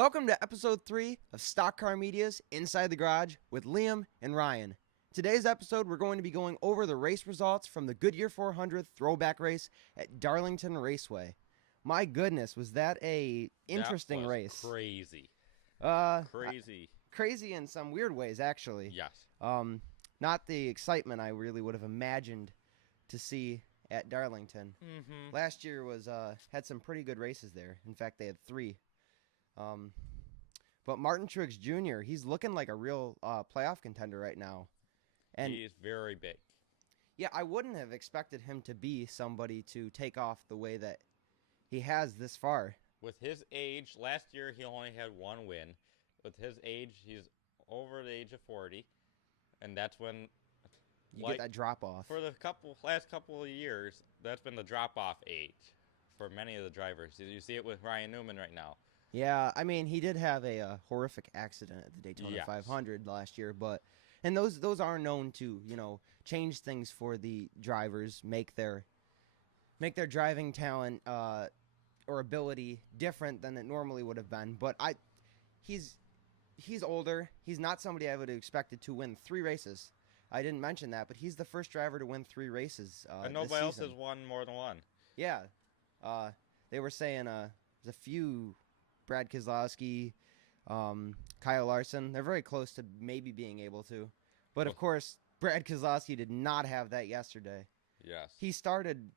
Welcome to episode 3 of Stock Car Media's Inside the Garage with Liam and Ryan. Today's episode, we're going to be going over the race results from the Goodyear 400 Throwback race at Darlington Raceway. My goodness, was that a interesting race? Crazy. Crazy in some weird ways, actually. Yes. Not the excitement I really would have imagined to see at Darlington. Mm-hmm. Last year had some pretty good races there. In fact, they had 3. But Martin Truex Jr., he's looking like a real playoff contender right now. And he's very big. Yeah, I wouldn't have expected him to be somebody to take off the way that he has this far. With his age, last year he only had 1 win. With his age, he's over the age of 40. And that's when you get that drop-off. For the last couple of years, that's been the drop-off age for many of the drivers. You see it with Ryan Newman right now. Yeah, I mean, he did have a horrific accident at the Daytona 500 last year, and those are known to, change things for the drivers, make their driving talent or ability different than it normally would have been. But he's older. He's not somebody I would have expected to win 3 races. I didn't mention that, but he's the first driver to win 3 races. And nobody else has won more than 1. Yeah, they were saying there's a few. Brad Keselowski, Kyle Larson, they're very close to maybe being able to. But, of course, Brad Keselowski did not have that yesterday. Yes. He started,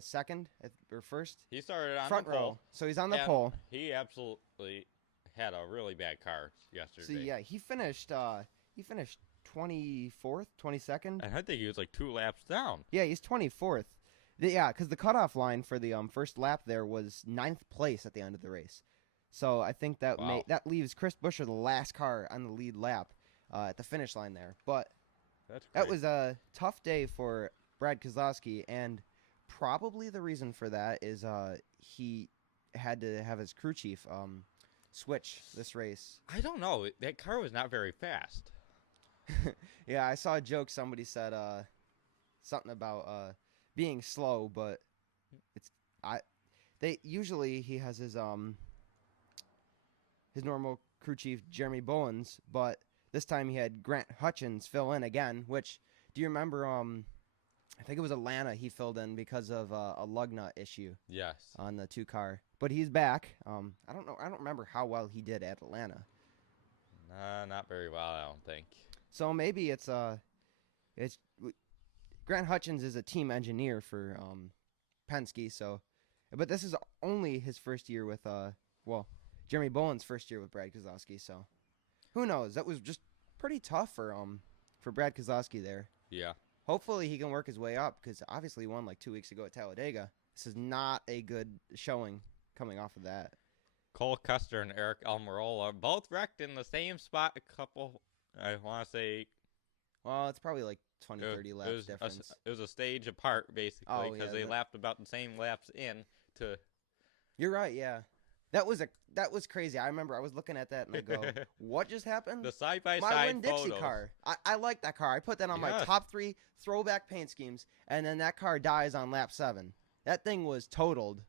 second or first? He started on front the pole. row, so he's on the pole. He absolutely had a really bad car yesterday. So, yeah, he finished 24th, 22nd. And I think he was like 2 laps down. Yeah, he's 24th. Yeah, because the cutoff line for the first lap there was 9th place at the end of the race. So I think that that leaves Chris Buescher the last car on the lead lap at the finish line there. But that was a tough day for Brad Keselowski, and probably the reason for that is he had to have his crew chief switch this race. I don't know. That car was not very fast. Yeah, I saw a joke. Somebody said something about being slow, but usually he has his normal crew chief Jeremy Bowens, but this time he had Grant Hutchins fill in again. Which, do you remember? I think it was Atlanta. He filled in because of a lug nut issue. Yes. On the 2 car, but he's back. I don't know. I don't remember how well he did at Atlanta. Not very well, I don't think. So maybe it's Grant Hutchins is a team engineer for Penske, but this is only his first year with Jeremy Bowen's first year with Brad Keselowski, so who knows? That was just pretty tough for Brad Keselowski there. Yeah. Hopefully he can work his way up, because obviously he won like 2 weeks ago at Talladega. This is not a good showing coming off of that. Cole Custer and Eric Almirola both wrecked in the same spot a couple, I want to say. Well, it's probably like 20, 30 laps difference. It was a stage apart, basically, because they lapped about the same laps in to... You're right, yeah. That was crazy. I remember I was looking at that and I go, what just happened? The side-by-side my Winn-Dixie car. I like that car. I put that on my top 3 throwback paint schemes, and then that car dies on lap 7. That thing was totaled.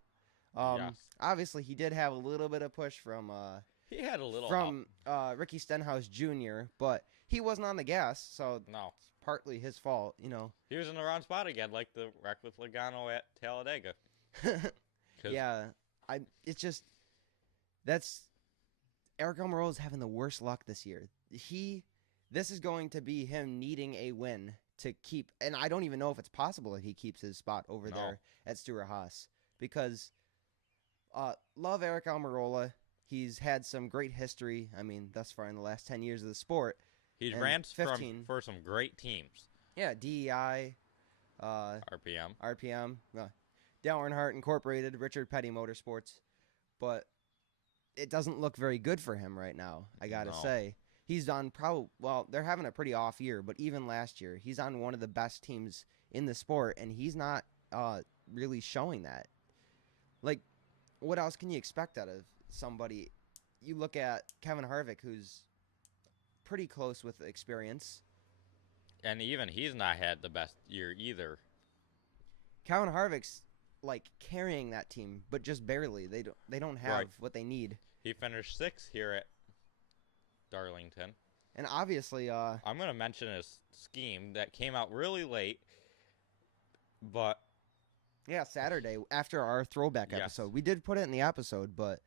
Obviously, he did have a little bit of push from... he had a little from Ricky Stenhouse Jr., but he wasn't on the gas, so no, it's partly his fault, He was in the wrong spot again, like the wreck with Logano at Talladega. Yeah, Eric Almirola's having the worst luck this year. This is going to be him needing a win to keep, and I don't even know if it's possible that he keeps his spot over there at Stewart-Haas, because love Eric Almirola. He's had some great history, I mean, thus far in the last 10 years of the sport. He's ran for some great teams. Yeah, DEI. RPM. Dale Earnhardt Incorporated, Richard Petty Motorsports. But it doesn't look very good for him right now, I got to say. He's on they're having a pretty off year, but even last year, he's on one of the best teams in the sport, and he's not really showing that. Like, what else can you expect out of somebody? You look at Kevin Harvick, who's pretty close with experience. And even he's not had the best year either. Kevin Harvick's like carrying that team, but just barely. They don't have what they need. He finished 6th here at Darlington. And obviously, I'm going to mention a scheme that came out really late, but yeah, Saturday after our throwback Yes. episode. We did put it in the episode, but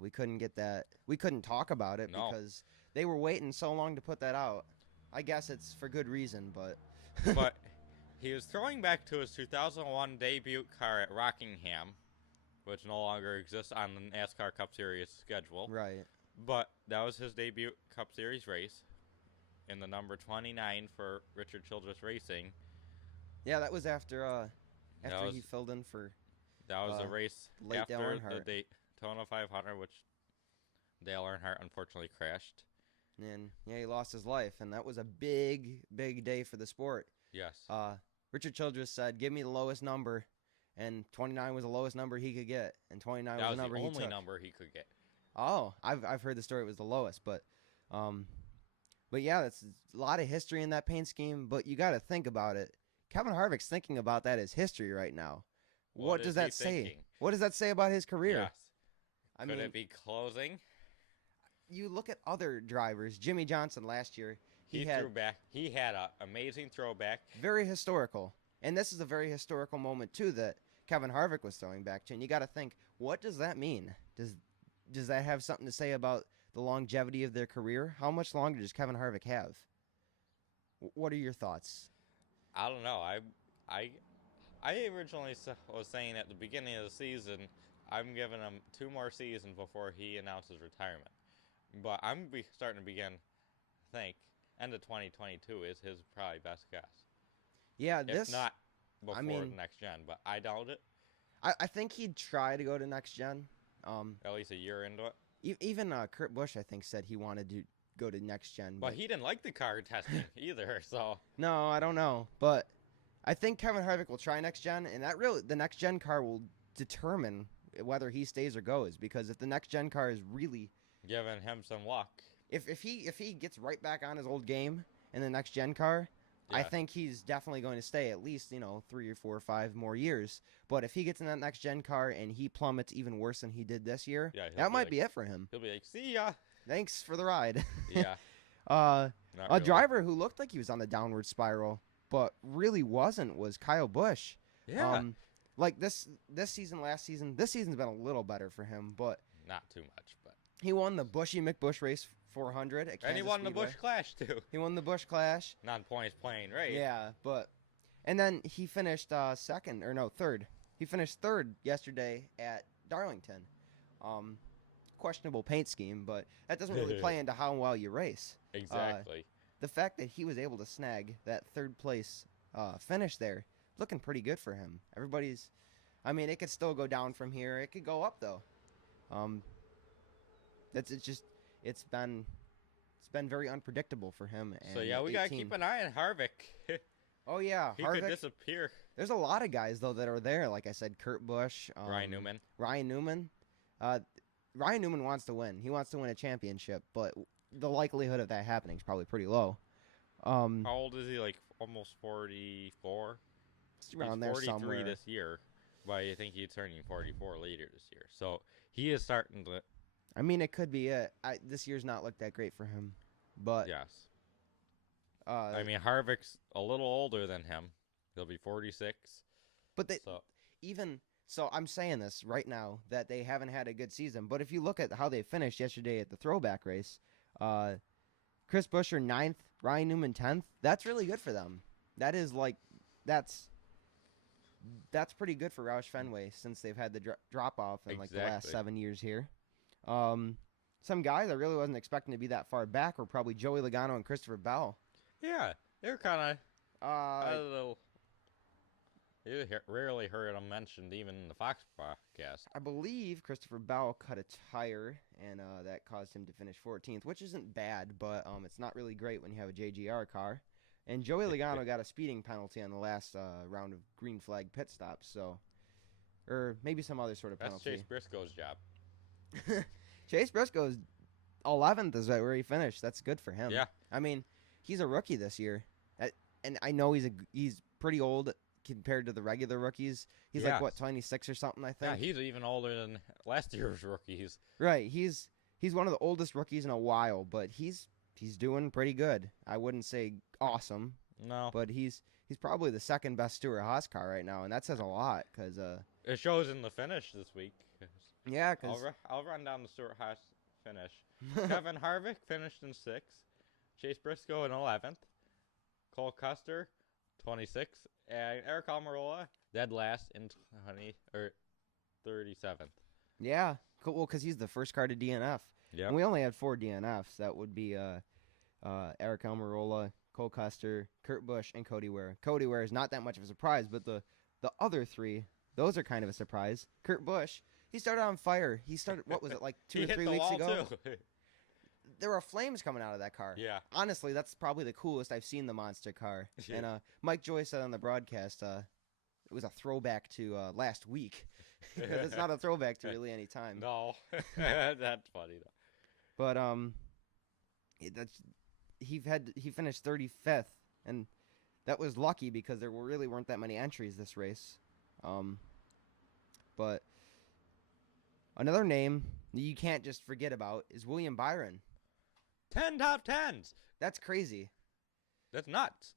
we couldn't get that. We couldn't talk about it No. because they were waiting so long to put that out. I guess it's for good reason, but but he was throwing back to his 2001 debut car at Rockingham, which no longer exists on the NASCAR Cup Series schedule. right. But that was his debut Cup Series race in the number 29 for Richard Childress Racing. Yeah, that was after was- he filled in for That was a race late Dale after the Earnhardt. Daytona 500, which Dale Earnhardt unfortunately crashed. And yeah, he lost his life, and that was a big, big day for the sport. Yes. Richard Childress said, "Give me the lowest number," and 29 was the lowest number he could get, and 29 that was was the number the he only took. number he could get. Oh, I've heard the story it was the lowest, but yeah, that's a lot of history in that paint scheme. But you got to think about it. Kevin Harvick's thinking about that as history right now. What does is that he say? thinking? What does that say about his career? Yes. I Could mean, it be closing? you look at other drivers. Jimmy Johnson last year, He had threw back. He had an amazing throwback. very historical, and this is a very historical moment too that Kevin Harvick was throwing back to. And you got to think, what does that mean? Does that have something to say about the longevity of their career? How much longer does Kevin Harvick have? What are your thoughts? I don't know. I originally was saying at the beginning of the season, I'm giving him 2 more seasons before he announces retirement. But I'm starting to begin to think end of 2022 is his probably best guess. Yeah, If not before mean- the next gen, but I doubt it. I think he'd try to go to next gen. At least a year into it. Even Kurt Busch, I think, said he wanted to go to next gen. But he didn't like the car testing either, so No, I don't know, but I think Kevin Harvick will try next gen, and the next gen car will determine whether he stays or goes. Because if the next gen car is really, giving him some luck. if he gets right back on his old game in the next gen car, I Yeah. think he's definitely going to stay at least 3 or 4 or 5 more years. But if he gets in that next gen car and he plummets even worse than he did this year, Yeah, he'll that be might like- be it for him. He'll be like, see ya. Thanks for the ride. Yeah. A Not really. driver who looked like he was on the downward spiral, but really wasn't, was Kyle Busch. Yeah. Like this season, last season, this season's been a little better for him, but Not too much, but. he won the Bushy McBush Race 400 at Kansas And he won the Speedway. Busch Clash, too. He won the Busch Clash. Non-points playing, right? Yeah, and then he finished third. He finished third yesterday at Darlington. Questionable paint scheme, but that doesn't really play into how well you race. Exactly. The fact that he was able to snag that third place finish there, looking pretty good for him. It could still go down from here. It could go up though. It's been very unpredictable for him. And So, yeah, we got to keep an eye on Harvick. Oh yeah, He Harvick. could disappear. There's a lot of guys though that are there. Like I said, Kurt Busch, Ryan Newman. Ryan Newman. Ryan Newman wants to win. He wants to win a championship, but the likelihood of that happening is probably pretty low. How old is he? Like almost 44? It's around He's there 43 somewhere. this year. But I think he's turning 44 later this year. So he is starting to. It could be it. This year's not looked that great for him, but Yes. uh, Harvick's a little older than him. He'll be 46. but they So So I'm saying this right now that they haven't had a good season. But if you look at how they finished yesterday at the throwback race, Chris Buescher 9th, Ryan Newman 10th. That's really good for them. That's pretty good for Roush Fenway since they've had the drop off in like the last Exactly. 7 years here. Some guys I really wasn't expecting to be that far back were probably Joey Logano and Christopher Bell. yeah, they're kind of Uh, a little. You rarely heard them mentioned even in the Fox podcast. I believe Christopher Bell cut a tire, and that caused him to finish 14th, which isn't bad, but it's not really great when you have a JGR car. And Joey Logano got a speeding penalty on the last round of green flag pit stops, or maybe some other sort of That's penalty. Chase Briscoe's job. Chase Briscoe's 11th is where he finished. That's good for him. Yeah. He's a rookie this year, and I know he's pretty old. compared to the regular rookies. He's like, what, 26 or something, I think? Yeah, he's even older than last year's rookies. Right. He's one of the oldest rookies in a while, but he's doing pretty good. I wouldn't say awesome. No. But he's probably the second best Stewart-Haas car right now, and that says a lot because it shows in the finish this week. Yeah, because I'll run down the Stewart-Haas finish. Kevin Harvick finished in 6th. Chase Briscoe in 11th. Cole Custer, 26th. And Eric Almirola, dead last in 37th. Yeah, cool. Well, because he's the first car to DNF. Yeah. And we only had 4 DNFs. That would be Eric Almirola, Cole Custer, Kurt Busch, and Cody Ware. Cody Ware is not that much of a surprise, but the other 3, those are kind of a surprise. Kurt Busch, he started on fire. He started, what was it, like 2 or 3 weeks ago? Too. There were flames coming out of that car. Yeah. Honestly, that's probably the coolest I've seen the monster car. Yeah. And Mike Joy said on the broadcast, it was a throwback to last week. It's not a throwback to really any time. No. That's funny, though. But he finished 35th, and that was lucky because there really weren't that many entries this race. But another name that you can't just forget about is William Byron. 10 top 10s. That's crazy. That's nuts.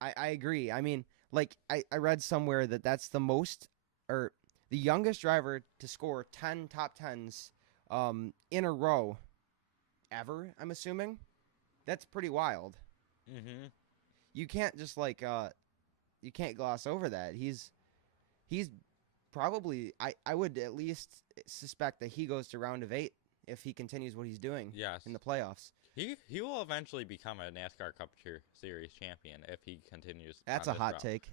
I agree. I mean, like I read somewhere that that's the most, or the youngest driver to score 10 top 10s in a row ever, I'm assuming. That's pretty wild. Mm-hmm. You can't just you can't gloss over that. He's probably, I would at least suspect that he goes to round of 8 if he continues what he's doing in the playoffs. He will eventually become a NASCAR Cup Series champion if he continues. That's a hot take.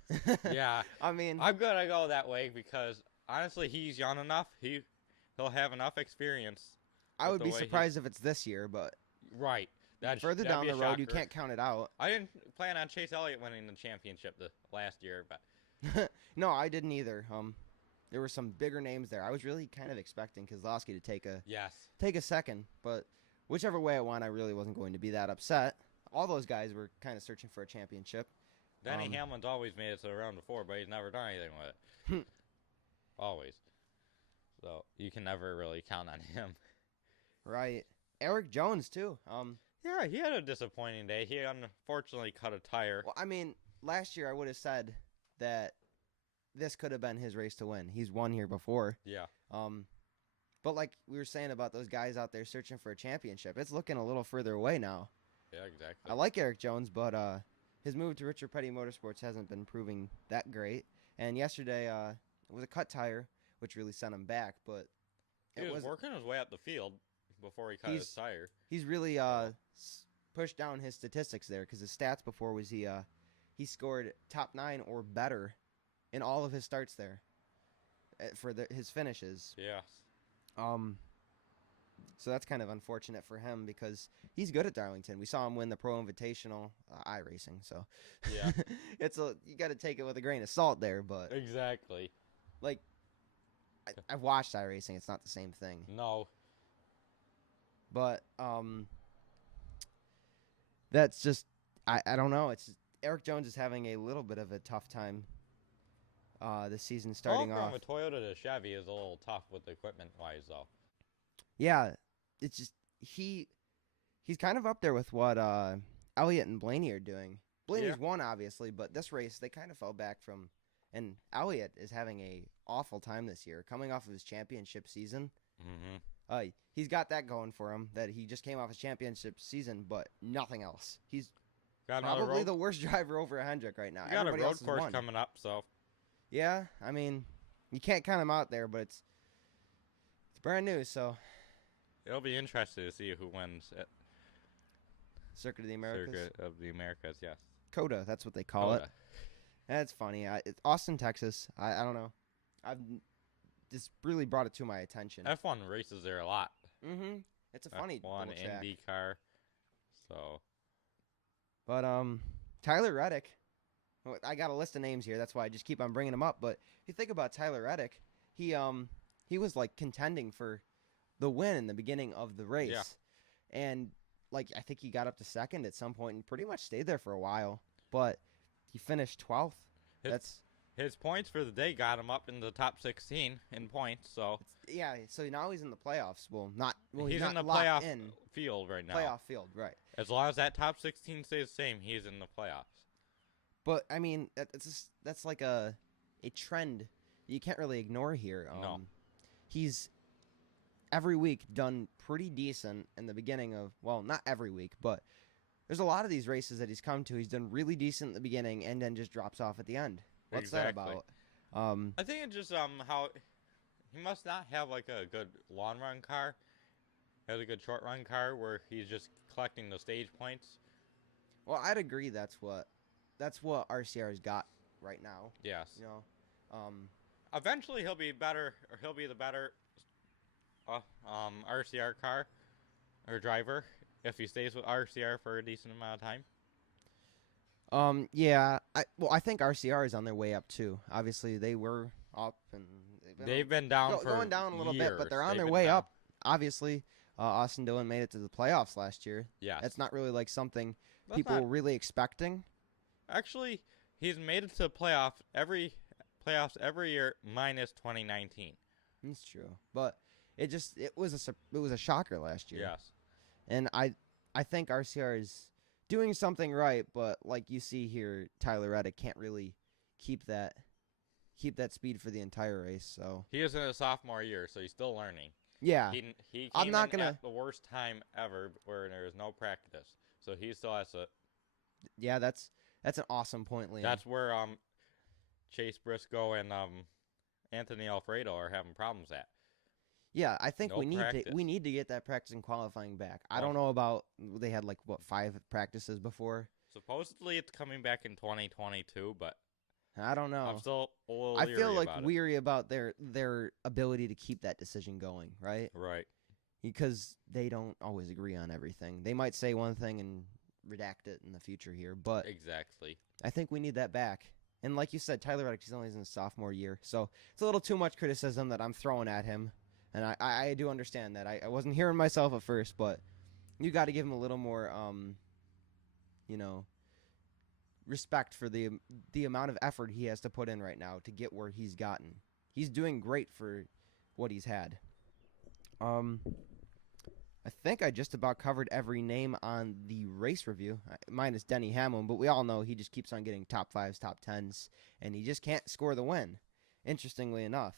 Yeah. I mean, I'm going to go that way because, honestly, he's young enough. He'll have enough experience. I would be surprised if it's this year, but... Right. Further down the road, you can't count it out. I didn't plan on Chase Elliott winning the championship last year, but... No, I didn't either. There were some bigger names there. I was really kind of expecting Keselowski to take a second, but whichever way it went, I really wasn't going to be that upset. All those guys were kind of searching for a championship. Denny Hamlin's always made it to the round before, but he's never done anything with it. Always. So you can never really count on him. Right. Eric Jones, too. Yeah, he had a disappointing day. He unfortunately cut a tire. Well, I mean, last year I would have said that this could have been his race to win. He's won here before. Yeah. But like we were saying about those guys out there searching for a championship, it's looking a little further away now. Yeah, exactly. I like Eric Jones, but his move to Richard Petty Motorsports hasn't been proving that great. And yesterday it was a cut tire, which really sent him back. But he was working his way up the field before he cut his tire. He's really pushed down his statistics there because his stats before was he scored top 9 or better in all of his starts there for his finishes. Yeah. So that's kind of unfortunate for him because he's good at Darlington. We saw him win the Pro Invitational iRacing, so yeah, you got to take it with a grain of salt there. But exactly, like I've watched iRacing; it's not the same thing. No, but that's just I don't know. It's Eric Jones is having a little bit of a tough time this season starting off. From a Toyota to Chevy is a little tough with the equipment wise, though. Yeah, it's just he's kind of up there with what Elliott and Blaney are doing. Blaney's won obviously, but this race they kind of fell back from. And Elliott is having a awful time this year, coming off of his championship season. Mm-hmm. He's got that going for him that he just came off his championship season, but nothing else. He's probably the worst driver over Hendrick right now. You got a road course coming up, so. Yeah, I mean, you can't count him out there, but it's brand new, so. It'll be interesting to see who wins it. Circuit of the Americas? Circuit of the Americas, yes. COTA, that's what they call it. That's funny. It's Austin, Texas. I don't know. I've just really brought it to my attention. F1 races there a lot. Mm-hmm. It's a funny F1, IndyCar. So. But Tyler Reddick. I got a list of names here. That's why I just keep on bringing them up. But if you think about Tyler Reddick, he was like contending for the win in the beginning of the race. Yeah. And like I think he got up to second at some point and pretty much stayed there for a while. But he finished 12th. his points for the day got him up in the top 16 in points. So yeah, so now he's in the playoffs. Well, he's in not the locked playoff in. field right now. Playoff field, right? As long as that top 16 stays the same, he's in the playoffs. But I mean, that's like a trend you can't really ignore here. No. He's every week done pretty decent in the beginning of, well, not every week, but there's a lot of these races that he's come to. He's done really decent at the beginning and then just drops off at the end. What's that about? I think it's just how he must not have like a good long run car. He has a good short run car where he's just collecting the stage points. Well, I'd agree that's what RCR's got right now. Yes. You know, eventually he'll be better, or he'll be the better RCR car or driver if he stays with RCR for a decent amount of time. Yeah. I think RCR is on their way up too. Obviously, they were up and they've been down for going down a little years. bit, but they're on their way up. Obviously, Austin Dillon made it to the playoffs last year. Yeah, that's not really like something people were really expecting. Actually, he's made it to playoffs every year minus 2019. That's true, but it was a shocker last year. Yes, and I think RCR is doing something right, but like you see here, Tyler Reddick can't really keep that speed for the entire race. So he is in his sophomore year, so he's still learning. Yeah, he came at the worst time ever where there is no practice, so he still has to. Yeah, that's an awesome point, Liam. That's where Chase Briscoe and Anthony Alfredo are having problems at. Yeah, I think we need to get that practice and qualifying back. I don't know about, they had 5 practices before. Supposedly it's coming back in 2022, but I don't know. I'm still a little I feel weary about their ability to keep that decision going, right? Right. Because they don't always agree on everything. They might say one thing and redact it in the future here, but exactly. I think we need that back. And like you said, Tyler Reddick, he's only in his sophomore year, so it's a little too much criticism that I'm throwing at him. And I do understand that. I wasn't hearing myself at first, but you got to give him a little more, respect for the amount of effort he has to put in right now to get where he's gotten. He's doing great for what he's had. I think I just about covered every name on the race review, minus Denny Hamlin, but we all know he just keeps on getting top 5s, top 10s, and he just can't score the win, interestingly enough.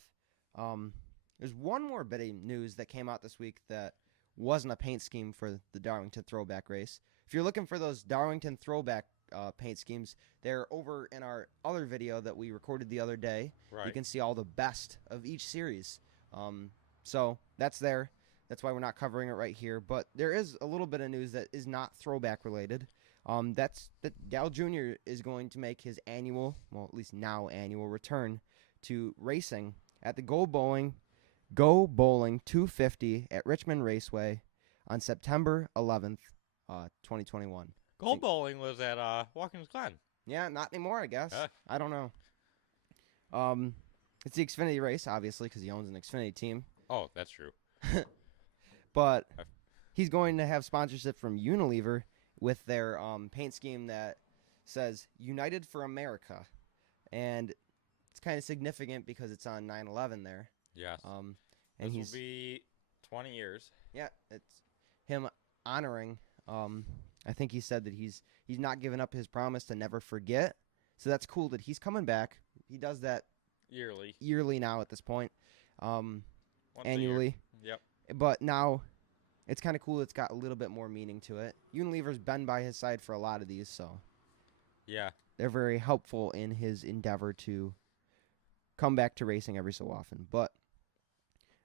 There's one more bit of news that came out this week that wasn't a paint scheme for the Darlington Throwback race. If you're looking for those Darlington Throwback paint schemes, they're over in our other video that we recorded the other day. Right. You can see all the best of each series. So that's there. That's why we're not covering it right here. But there is a little bit of news that is not Throwback related. That's that Dal Jr. is going to make his annual, well, at least now annual return to racing at the Go Bowling 250 at Richmond Raceway on September 11th, 2021. Bowling was at Watkins Glen. Yeah, not anymore, I guess. I don't know. It's the Xfinity race, obviously, because he owns an Xfinity team. Oh, that's true. But he's going to have sponsorship from Unilever with their paint scheme that says United for America. And it's kind of significant because it's on 9/11 there. Yes. And this will be 20 years. Yeah, it's him honoring. I think he said that he's not giving up his promise to never forget. So that's cool that he's coming back. He does that yearly now at this point. Annually. Yep. But now it's kind of cool. It's got a little bit more meaning to it. Unilever's been by his side for a lot of these, so yeah, they're very helpful in his endeavor to come back to racing every so often. But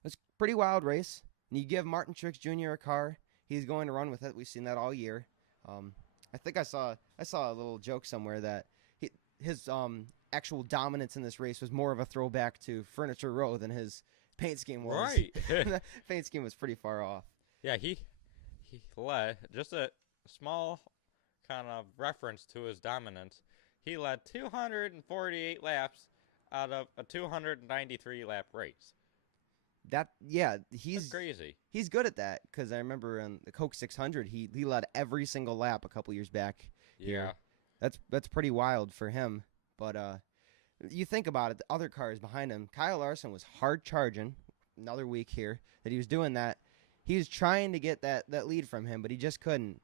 it's a pretty wild race. And you give Martin Truex Jr. a car, he's going to run with it. We've seen that all year. I think I saw a little joke somewhere that his actual dominance in this race was more of a throwback to Furniture Row than his paint scheme was. Right. The paint scheme was pretty far off. Yeah, he led, just a small kind of reference to his dominance. He led 248 laps out of a 293 lap race. That's crazy. He's good at that because I remember on the Coke 600 he led every single lap a couple years back. Yeah, here. That's pretty wild for him. But you think about it, the other cars behind him, Kyle Larson was hard charging. Another week here that he was doing that. He was trying to get that lead from him, but he just couldn't.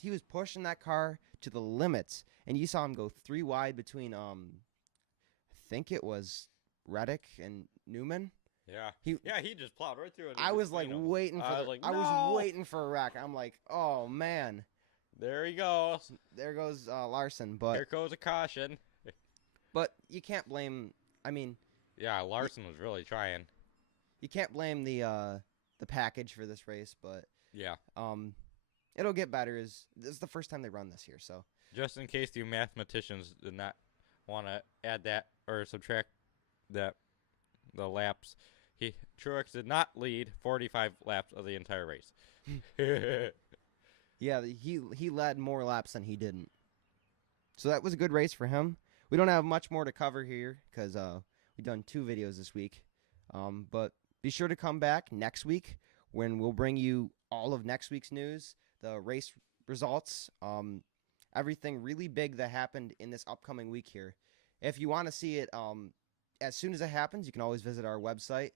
He was pushing that car to the limits, and you saw him go 3 wide between I think it was Reddick and Newman. Yeah. He just plowed right through it. I was like waiting for I was waiting for a wreck. I'm like, oh man. There he goes. There goes Larson, but here goes a caution. But you can't blame. I mean, yeah, Larson was really trying. You can't blame the package for this race, but yeah, it'll get better. This is the first time they run this here, so just in case you mathematicians did not want to add that or subtract that the laps, Truex did not lead 45 laps of the entire race. Yeah, he led more laps than he didn't. So that was a good race for him. We don't have much more to cover here because we've done 2 videos this week. But be sure to come back next week when we'll bring you all of next week's news, the race results, everything really big that happened in this upcoming week here. If you want to see it as soon as it happens, you can always visit our website,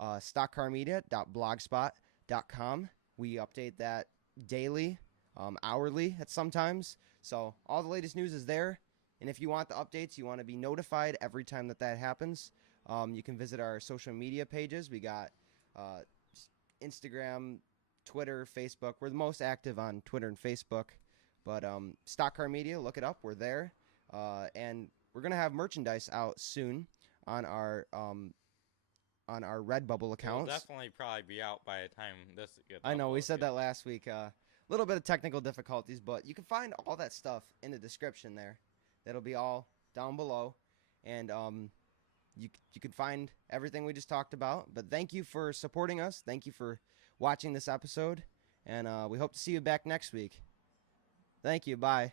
stockcarmedia.blogspot.com. We update that daily, hourly at sometimes. So all the latest news is there. And if you want the updates, you want to be notified every time that happens, you can visit our social media pages. We got Instagram, Twitter, Facebook. We're the most active on Twitter and Facebook. But Stock Car Media, look it up. We're there. And we're going to have merchandise out soon on our Redbubble accounts. It'll definitely probably be out by the time this gets I know, we said that last week. A little bit of technical difficulties, but you can find all that stuff in the description there. That'll be all down below. And you can find everything we just talked about. But thank you for supporting us. Thank you for watching this episode. And we hope to see you back next week. Thank you. Bye.